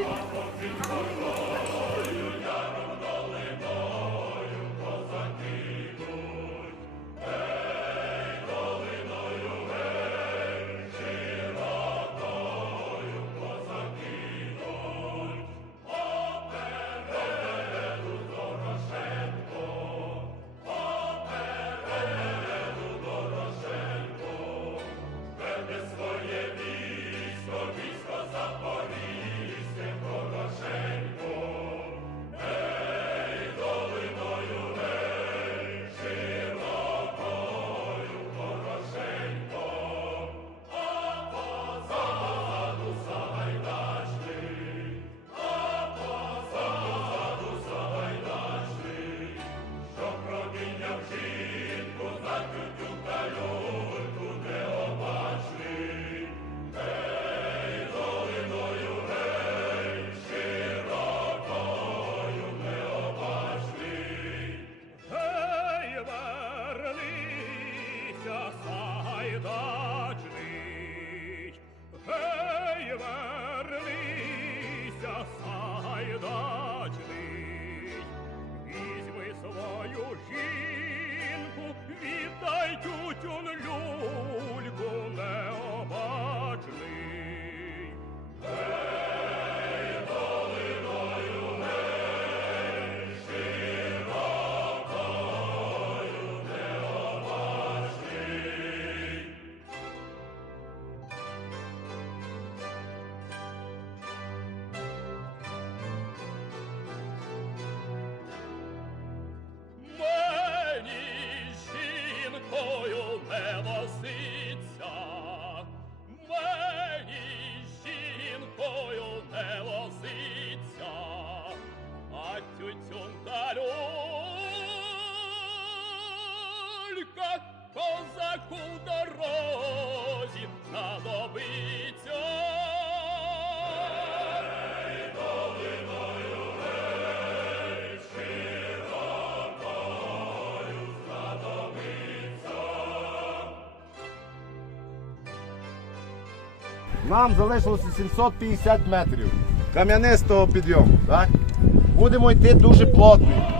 いくぞ! Нам залишилося 750 метрів кам'янистого підйому. Так? Будемо йти дуже плотно.